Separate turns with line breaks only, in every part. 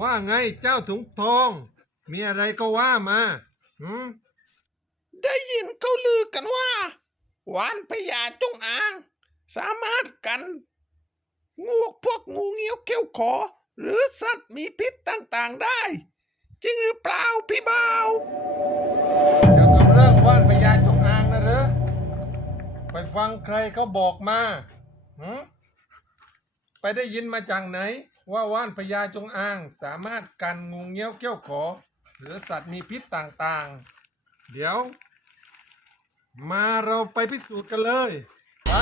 ว่าไงเจ้าถุงทอง มีอะไรก็ว่ามาหืม
ได้ยินเขาลือกันว่า หวานพญาจงอาง สามารถกัน งูพวกงูเงี้ยวเขี้ยวขอ หรือสัตว์มีพิษต่างๆได้ จริงหรือเปล่าพี่บ่าว
เกี่ยวกับเรื่องว่านพญาจงอางนะเหรอไปฟังใครเขาบอกมาหืมไปได้ยินมาจากไหน ว่าว่านพญาจงอางสามารถกันงูเงี้ยวเขี้ยวขอ หรือสัตว์มีพิษต่างๆ เดี๋ยว มาเราไปพิสูจน์กันเลยไป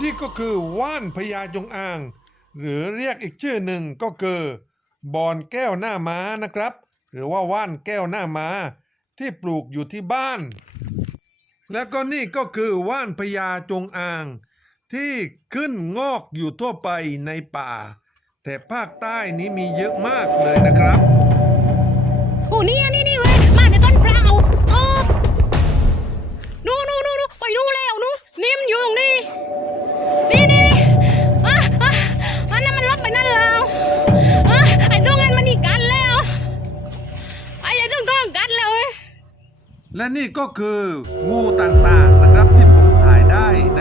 นี่ก็คือว่านพญาจงอาง หรือเรียกอีกชื่อหนึ่งก็คือบอนแก้วหน้าม้านะครับ หรือว่าว่านแก้วหน้าม้า ที่ปลูกอยู่ที่บ้าน แล้วก็นี่ก็คือว่านพญาจงอาง ที่ขึ้นงอกอยู่ทั่วไปในป่า แต่ภาคใต้นี้มีเยอะมากเลยนะครับ
โอ้นี่อันนี่นี่เว้ยมาในต้นเปล่าเออนู่นนู่นนู่นไปนู่นแล้วนู่นนิ่มนอยู่ตรงนี้ นี่นี่นี่อะอะอันนั้นมันล็อกไปนั่นแล้วอะไอ้ตรงนั้นมันอีกกันแล้ว ไอ้ไอ้ตรงตรงกันแล้วเว้ย
และนี่ก็คืองูต่างๆ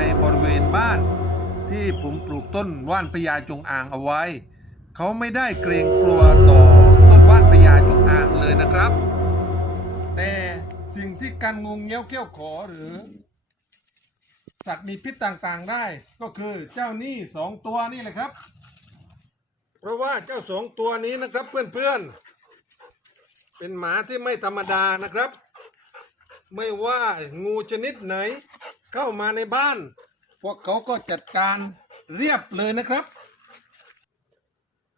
ในบริเวณบ้าน ที่ผมปลูกต้นว่านพญาจงอางเอาไว้ เขาไม่ได้เกรงกลัวต่อต้นว่านพญาจงอางเลยนะครับ แต่สิ่งที่กันงูเงี้ยวเขี้ยวขอหรือ สัตว์มีพิษต่างๆได้ก็คือเจ้านี่สองตัวนี่แหละครับ เพราะว่าเจ้าสองตัวนี้นะครับเพื่อนๆ เป็นหมาที่ไม่ธรรมดานะครับ ไม่ว่างูชนิดไหน เข้ามาในบ้าน พวกเขาก็จัดการเรียบเลยนะครับ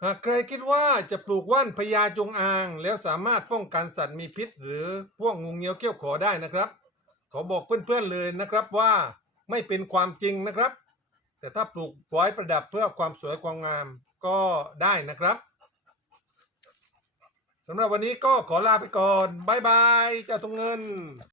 หากใครคิดว่าจะปลูกว่านพญาจงอาง แล้วสามารถป้องกันสัตว์มีพิษ หรือพวกงูเงี้ยวเขี้ยวขอได้นะครับ ขอบอกเพื่อนๆเลยนะครับว่าไม่เป็นความจริงนะครับ แต่ถ้าปลูกไว้ประดับเพื่อความสวยความงามก็ได้นะครับสำหรับวันนี้ก็ขอลาไปก่อน บ๊ายบาย เจ้าตรงเงิน